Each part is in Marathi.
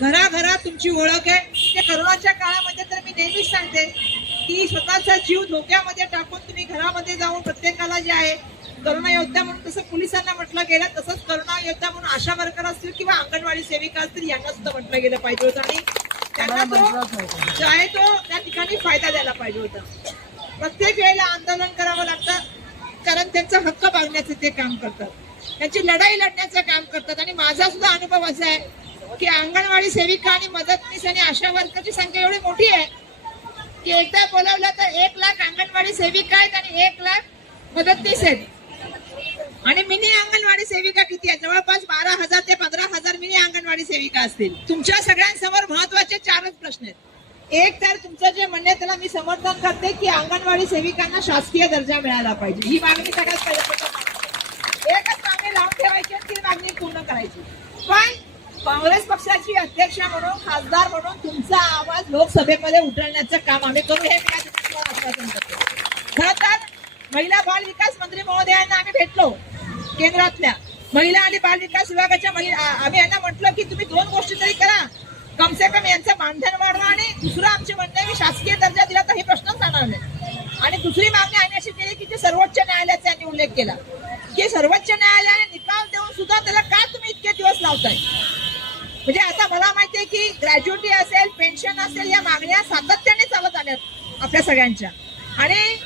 घराघरात तुमची ओळख आहे. ते करोनाच्या काळामध्ये तर मी नेहमीच सांगते की स्वतःचा जीव धोक्यामध्ये टाकून तुम्ही घरामध्ये जाऊन प्रत्येकाला जे आहे करोना योद्धा म्हणून तसं पोलिसांना म्हटलं गेलं तसंच करोना योद्धा म्हणून आशा वर्कर असतील किंवा अंगणवाडी सेविका असतील यांना सुद्धा म्हटलं गेलं पाहिजे होतं. आणि त्यांना तो जो आहे तो त्या ठिकाणी फायदा द्यायला पाहिजे होता. प्रत्येक वेळेला आंदोलन करावं लागतं कारण त्यांचा हक्क मागण्याचं ते काम करतात. त्यांची लढाई लढण्याचं काम करतात. आणि माझा सुद्धा अनुभव असा आहे की अंगणवाडी सेविका आणि मदतनीस आणि आशा वर्करची संख्या एवढी मोठी आहे की एकदा बोलावलं तर एक लाख अंगणवाडी सेविका आहेत आणि एक लाख मदतनीस आहेत. आणि मिनी अंगणवाडी सेविका किती आहेत? जवळपास बारा हजार ते पंधरा हजार मिनी अंगणवाडी सेविका असतील. तुमच्या सगळ्यांसमोर महत्त्वाचे चारच प्रश्न आहेत. एक तर तुमचं जे म्हणणे त्याला मी समर्थन करते की अंगणवाडी सेविकांना शासकीय दर्जा मिळाला पाहिजे. ही मागणी सगळ्यात पहिल्या एकच मागणी लावून ठेवायची आणि ती मागणी पूर्ण करायची. पण काँग्रेस पक्षाची अध्यक्ष म्हणून खासदार म्हणून तुमचा आवाज लोकसभेमध्ये उतरण्याचं काम आम्ही करू हे मी आश्वासन करतो खर तर महिला बाल विकास मंत्री महोदयांना आम्ही भेटलो केंद्रातल्या. महिला आणि बाल विकास विभागाच्या महिला आम्ही यांना म्हटलं की तुम्ही दोन गोष्टी तरी करा. कमसे कम यांचं मानधन वाढवा आणि दुसरं आमचे म्हणणं आहे की शासकीय दर्जा दिला तर हे प्रश्नच जाणार नाही. आणि दुसरी मागणी आम्ही अशी केली की जे सर्वोच्च न्यायालयाचा यांनी उल्लेख केला. की सर्वोच्च न्यायालयाने निकाल देऊन सुद्धा त्याला का तुम्ही इतके दिवस लावताय? मला माहितीये की ग्रॅज्युटी असेल पेन्शन असेल या मागण्या सातत्याने चालत आल्यात आपल्या सगळ्यांच्या. आणि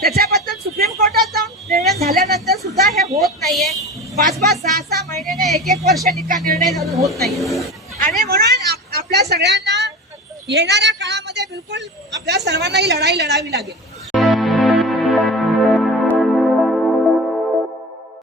त्याच्याबद्दल सुप्रीम कोर्टात जाऊन निर्णय झाल्यानंतर सुद्धा हे होत नाहीये. पाच पाच सहा सहा महिन्याने एक एक वर्ष निकाल निर्णय होत नाही. आणि म्हणून आपल्या सगळ्यांना येणाऱ्या काळामध्ये बिलकुल आपल्या सर्वांनाही लढाई लढावी लागेल.